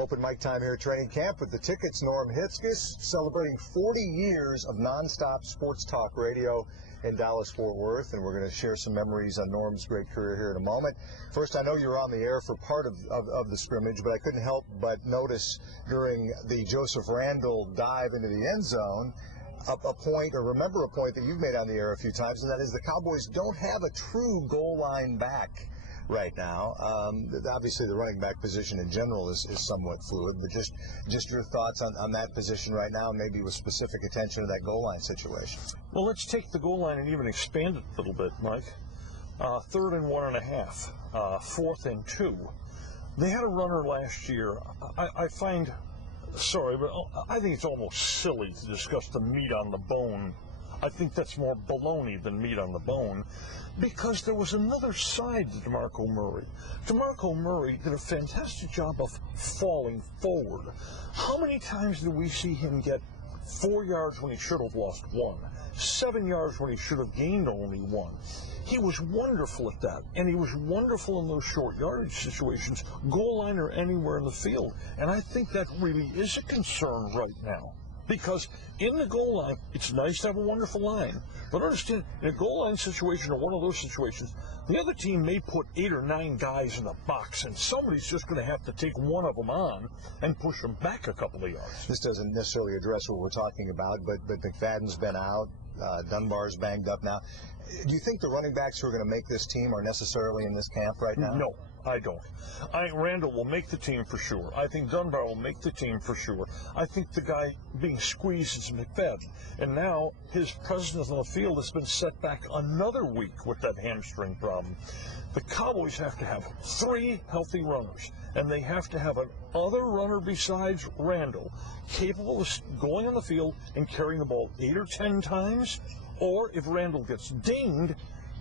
Open mic time here at training camp with the tickets. Norm Hitzges celebrating 40 years of nonstop sports talk radio in Dallas-Fort Worth, and we're going to share some memories on Norm's great career here in a moment. First, I know you were on the air for part of the scrimmage, but I couldn't help but notice during the Joseph Randle dive into the end zone a point, or remember a point that you've made on the air a few times, and that is the Cowboys don't have a true goal line back right now. Obviously, the running back position in general is somewhat fluid, but just your thoughts on that position right now, maybe with specific attention to that goal line situation. Well, let's take the goal line and even expand it a little bit, Mike. 3rd and 1.5, 4th and 2. They had a runner last year. I find, sorry, but I think it's almost silly to discuss the meat on the bone. I think that's more baloney than meat on the bone, because there was another side to DeMarco Murray. DeMarco Murray did a fantastic job of falling forward. How many times did we see him get 4 yards when he should have lost 1, 7 yards when he should have gained only 1? He was wonderful at that, and he was wonderful in those short yardage situations, goal line or anywhere in the field. And I think that really is a concern right now. Because in the goal line, it's nice to have a wonderful line. But understand, in a goal line situation or one of those situations, the other team may put 8 or 9 guys in the box, and somebody's just going to have to take one of them on and push them back a couple of yards. This doesn't necessarily address what we're talking about, but McFadden's been out. Dunbar's banged up now. Do you think the running backs who are going to make this team are necessarily in this camp right now? No, I don't. I think Randall will make the team for sure. I think Dunbar will make the team for sure. I think the guy being squeezed is McFadden. And now his presence on the field has been set back another week with that hamstring problem. The Cowboys have to have 3 healthy runners, and they have to have another runner besides Randall capable of going on the field and carrying the ball 8 or 10 times, or if Randall gets dinged,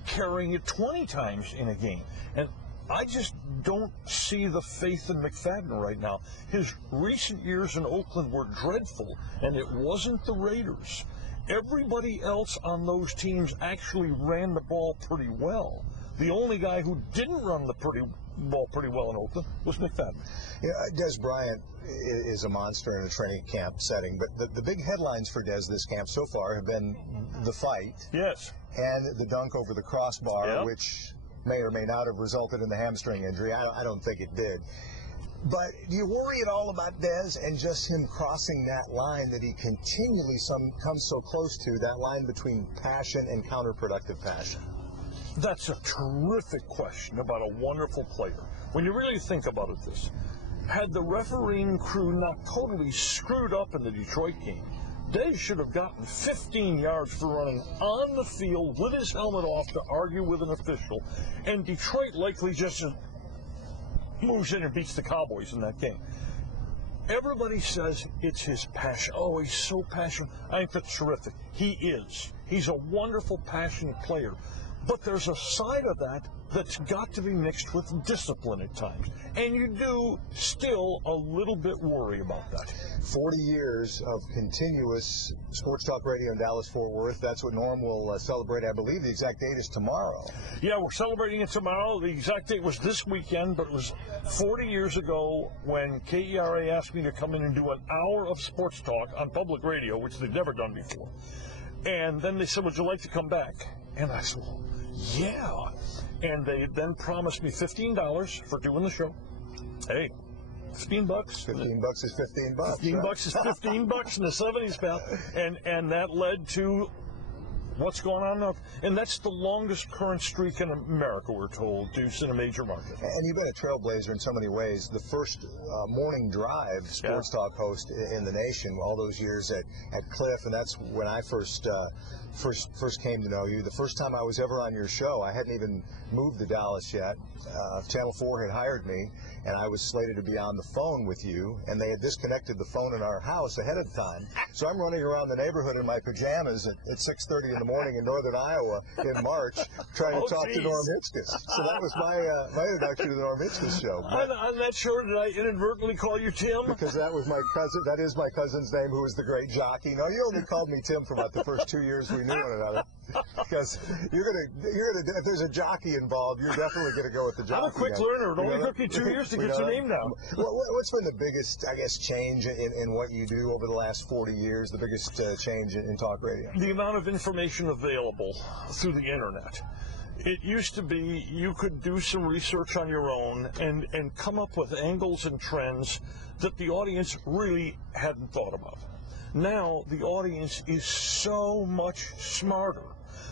carrying it 20 times in a game. And I just don't see the faith in McFadden right now. His recent years in Oakland were dreadful, and it wasn't the Raiders. Everybody else on those teams actually ran the ball pretty well. The only guy who didn't run the ball pretty well in Oakland was McFadden. Yeah, Des Bryant is a monster in a training camp setting, but the big headlines for Des this camp so far have been the fight, yes, and the dunk over the crossbar, yep, which may or may not have resulted in the hamstring injury. I don't think it did. But do you worry at all about Des and just him crossing that line that he continually comes so close to, that line between passion and counterproductive passion? That's a terrific question about a wonderful player. When you really think about it, had the refereeing crew not totally screwed up in the Detroit game, Des should have gotten 15 yards for running on the field with his helmet off to argue with an official, and Detroit likely just moves in and beats the Cowboys in that game. Everybody says it's his passion. Oh, he's so passionate. I think that's terrific. He is. He's a wonderful, passionate player. But there's a side of that that's got to be mixed with discipline at times. And you do still a little bit worry about that. 40 years of continuous sports talk radio in Dallas-Fort Worth. That's what Norm will celebrate. I believe the exact date is tomorrow. Yeah, we're celebrating it tomorrow. The exact date was this weekend, but it was 40 years ago when KERA asked me to come in and do an hour of sports talk on public radio, which they've never done before. And then they said, would you like to come back? And I said, well, yeah. And they then promised me $15 for doing the show. Hey, $15. $15 is $15. $15 right? Is $15 in the 70s, pal. And that led to what's going on now. And that's the longest current streak in America, we're told, Deuce, in a major market. And you've been a trailblazer in so many ways. The first morning drive sports talk host in the nation, all those years at Cliff, and that's when I first came to know you. The first time I was ever on your show, I hadn't even moved to Dallas yet. Channel 4 had hired me, and I was slated to be on the phone with you, and they had disconnected the phone in our house ahead of time. So I'm running around the neighborhood in my pajamas at 6:30 in the morning in northern Iowa in March, trying to talk to Norm Hitzges. So that was my introduction to the Norm Hitzges show. I'm not sure, did I inadvertently call you Tim? Because that was my cousin. That is my cousin's name, who was the great jockey. No, you only called me Tim for about the first 2 years we knew one another. because if there's a jockey involved, you're definitely gonna go with the jockey. I'm a quick learner. It only took me 2 years to get your name down. What's been the biggest, I guess, change in what you do over the last 40 years? The biggest change in talk radio? The amount of information available through the internet. It used to be you could do some research on your own and come up with angles and trends that the audience really hadn't thought about. Now the audience is so much smarter.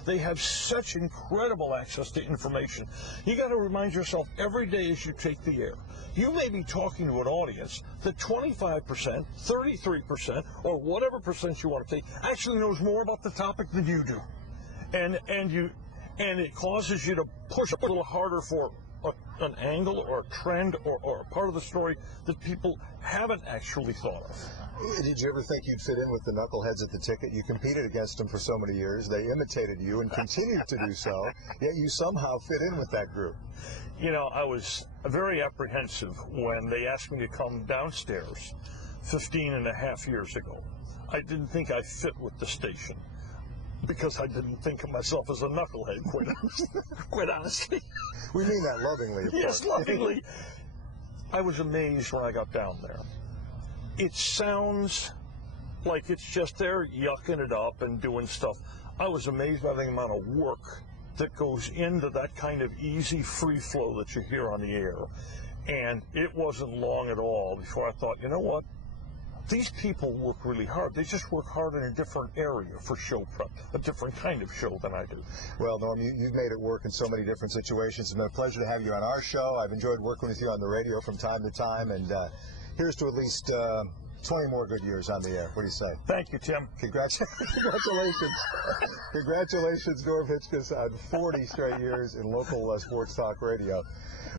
They have such incredible access to information. You got to remind yourself every day as you take the air. You may be talking to an audience that 25%, 33%, or whatever percent you want to take actually knows more about the topic than you do. And it causes you to push a little harder for an angle or a trend or a part of the story that people haven't actually thought of. Did you ever think you'd fit in with the knuckleheads at the ticket? You competed against them for so many years. They imitated you and continued to do so, yet you somehow fit in with that group. You know, I was very apprehensive when they asked me to come downstairs 15 and a half years ago. I didn't think I fit with the station, because I didn't think of myself as a knucklehead, quite honestly. We mean that lovingly, of course. Yes, lovingly. I was amazed when I got down there. It sounds like it's just there yucking it up and doing stuff. I was amazed by the amount of work that goes into that kind of easy free flow that you hear on the air. And it wasn't long at all before I thought, you know what? These people work really hard. They just work hard in a different area for show prep, a different kind of show than I do. Well, Norm, you've made it work in so many different situations. It's been a pleasure to have you on our show. I've enjoyed working with you on the radio from time to time, and here's to at least 20 more good years on the air. What do you say? Thank you, Tim. Congratulations. Congratulations, Norm Hitzges, on 40 straight years in local sports talk radio.